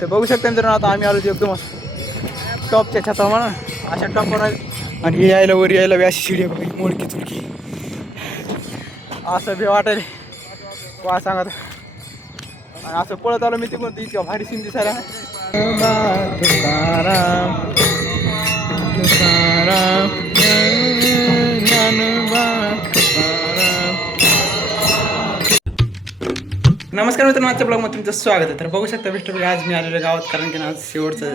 तर बघू शकता मित्रांनो आता आम्ही आलो एकदम टॉपच्या छतावर ना अशा टॉपवर आणि यायला वर यायला बी अशी शिडी बघा मोडकी तुडकी असं बी वाटेल वा सांगत आणि असं पळत आलो मी तिकडून इतका भारी सीन दिसायला तुकाराम तुकाराम ज्ञानोबा तुकाराम. नमस्कार मित्रांनो, आजच्या ब्लॉगमध्ये तुमचं स्वागत आहे. तर बघू शकता बेस्टपैकी आज मी आलेलो गावात, कारण की आज शेवटचा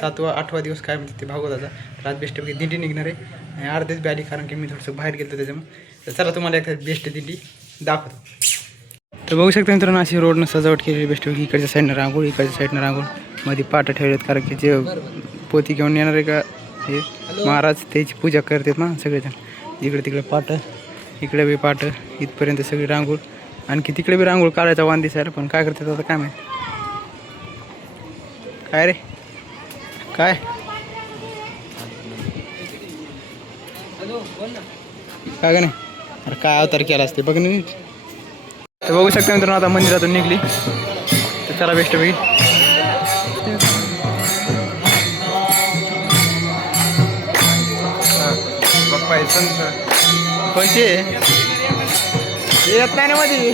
7वा-8वा दिवस काय म्हणते ते भागवताचा. तर आज बेस्टपैकी दिंडी निघणार आहे आणि अर्धीच बी आली, कारण की मी थोडंसं बाहेर गेलो त्याच्यामुळे. तर चला तुम्हाला एक बेस्ट दिंडी दाखवतो. तर बघू शकता मित्रांनो अशी रोडनं सजावट केलेली बेस्टपैकी. इकडच्या साईडनं रांगोळी, इकडच्या साईडनं रांगोळी, मध्ये पाटं ठेवलेत, कारण की जे पोती घेऊन येणार आहे का हे महाराज त्याची पूजा करतात ना सगळेजण. इकडे तिकडे पाटं, इकडे बी पाटं, इथपर्यंत सगळी रांगोळ, आणखी तिकडे बी रांगोळ काढायचा वाण दिसायला. पण काय करतात आता काय माहिती. काय रे काय काय का नाही अरे काय अवतार केला असते बघ नीट. तर बघू शकता मित्रांनो आता मंदिरातून निघली. तर चला बेस्टपैकी कोणची येत नाही ना मध्ये.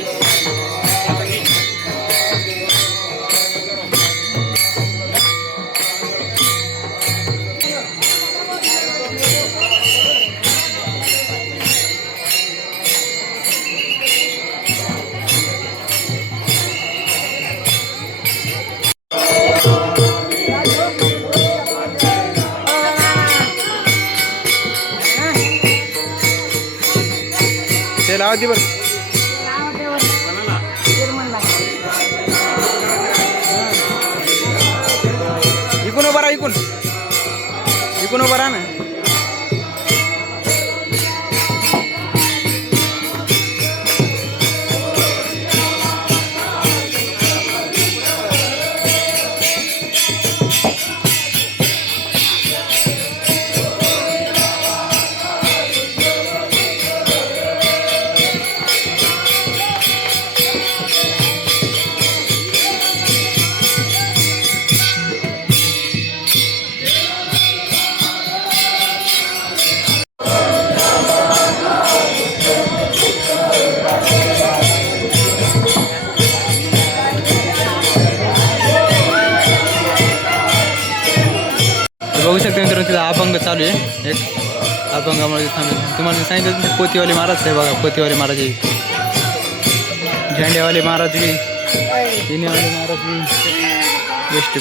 ते लावती बरं इकून उभा राहा, इकून उभा राहा ना. बघू शकता मित्रांनो तिथं अभंग चालू आहे. एक अभंगामुळे थांबले. तुम्हाला सांगितलं पोतीवाले महाराज आहे बघा. पोतीवाले महाराज, झेंड्यावाले महाराज, जिनेवाले महाराज बेस्ट.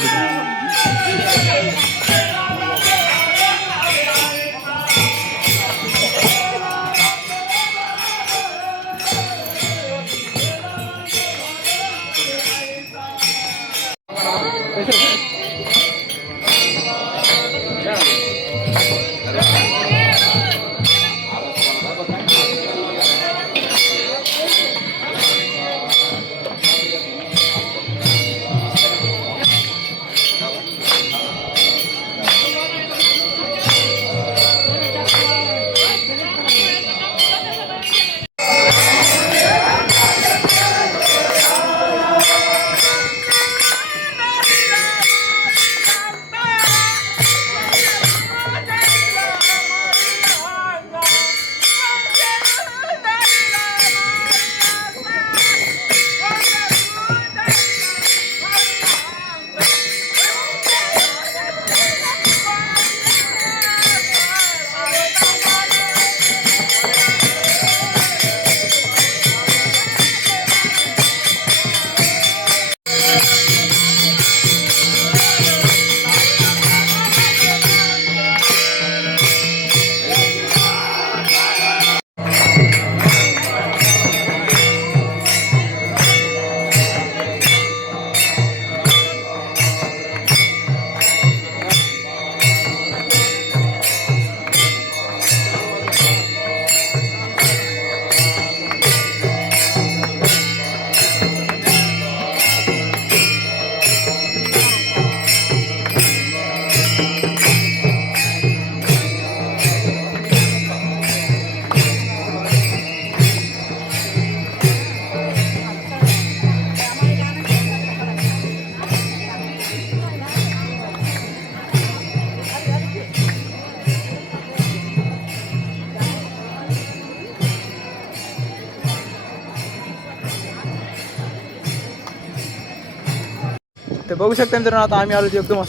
तर बघू शकता मित्रांनो आता आम्ही आलो एकदम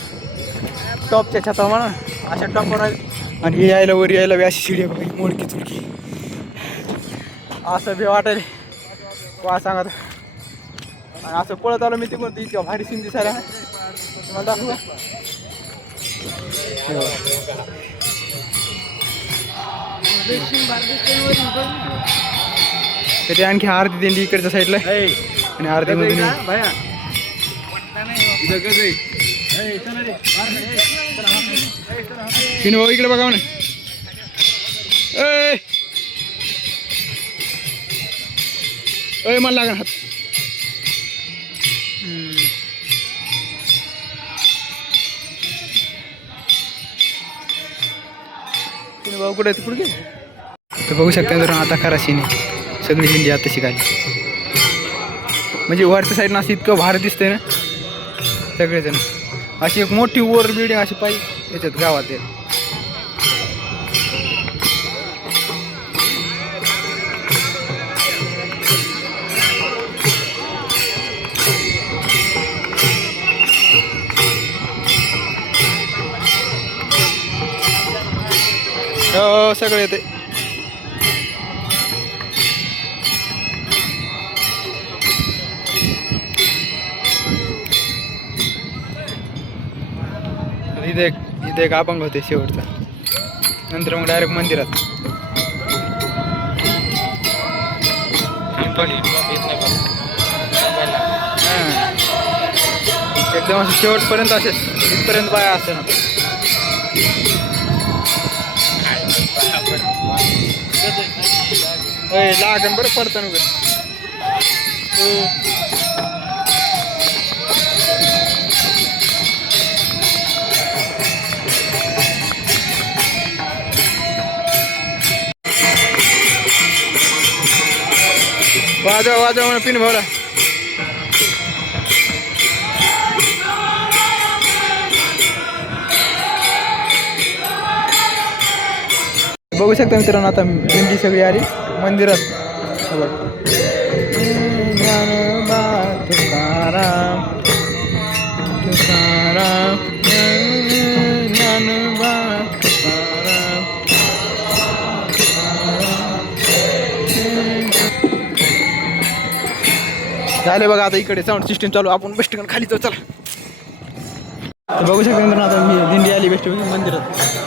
टॉपच्या छतावर म्हणा अशा टॉपवर आले आणि हे यायला वर यायला बी अशी शिडी बघा मोडकी चुडकी असं बी वाटायला वा सांगा आणि असं पळत आलो मी तिकडून इतक्या भारी सीन दिसायला तुम्हाला दाखवा त्याची आणखी अर्धी दिंडी इकडच्या साईडला आणि अर्धी मधून भाऊ इकडे बघा ना मला लागणार हात भाऊ कुठे पुढे तर बघू शकता तर आता खराशीने सगळी दिंडी आता शिकायली म्हणजे वरच्या साईडनं असं इतकं भारी दिसतंय ना सगळेजण अशी एक मोठी वर बिल्डिंग अशी पाहिजे याच्यात गावात आहे हो सगळे येते इथे एक अभंग होते शेवटचा नंतर मग डायरेक्ट मंदिरात एकदम असं शेवटपर्यंत असेल इथपर्यंत बाया असते ना लागण बरं पडतं ना वाजवा वाजवा म्हणून पिन भावला बघू शकता मित्रांनो आता दिंडी सगळी आली मंदिरात ज्ञानोबा तुकाराम तुकाराम ज्ञानोबा तुकाराम झाले बघा आता इकडे साऊंड सिस्टीम चालू आपण बेस्ट खाली जाऊ चला बघू शकता मित्रांनो आता मी दिंडी आली बेस्ट मंदिरात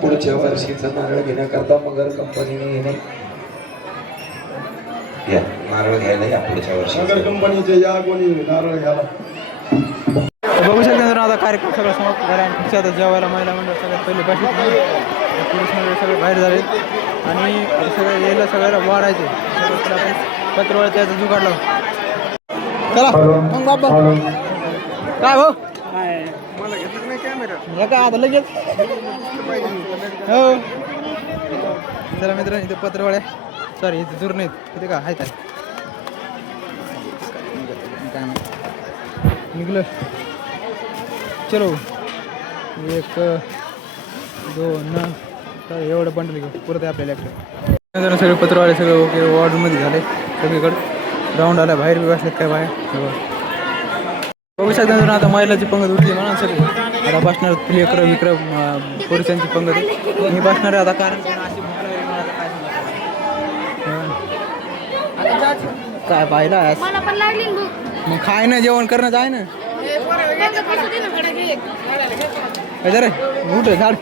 पुढच्या वर्षीचा नारळ घेण्याकरता मगर कंपनीने येणे या नारळ घ्यायला या पुढच्या वर्षी मगर कंपनीचे या कोणी नारळ घ्यायला. बघू शकता मित्रांनो, आता कार्यक्रम सगळं समाप्त झाला आणि पुढच्या आता जेवायला महिला मंडळ सगळ्यात पहिले बसले, पुरुष मंडळ सगळे बाहेर झाले आणि आता सगळं यायला सगळ्याला वाढायचे. पत्रवळ त्याचा जुगाड लावून चला मग बाबा काय भाऊ मला घेतलं नाही कॅमेरा काय आता लगेच हो. चला मित्रांनो, इथे पत्रवळ्या सॉरी इथे दूर नाहीत, इथे का आहेत काय निघलं. चलो 1 2 तर एवढं बंडल घेऊ पुरत आपल्याला एकटं. सगळे पत्रवाळे सगळे ओके वॉर्डमध्ये झाले, सगळीकडे राऊंड आला, बाहेर बी बसलेत काय बाहेर बघू शकता. आता महिलाची पंगत उठली म्हणून सगळी आता बसणार लेकरं विक्रम पुरुषांची पंगत मी बसणार आहे आता, कारण काय पाहिला मग खाय ना जेवण करणं जाय ना रे उठ झाड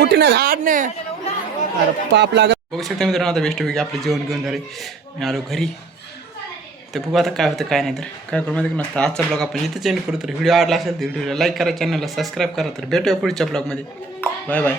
उठणे झाडने अरे पाप लागत. बघू शकता मित्रांनो, आता बेस्ट पैकी आपले जेवण घेऊन झाले, मी आलो घरी. तर बघू आता काय होतं काय नाही, तर काय करू माहिती नसतं. आजचा ब्लॉग आपण इथे चेंज करू. तर व्हिडिओ आवडला असेल तर व्हिडिओला लाईक करा, चॅनलला सबस्क्राईब करा. तर भेटूया पुढच्या ब्लॉगमध्ये. Bye bye.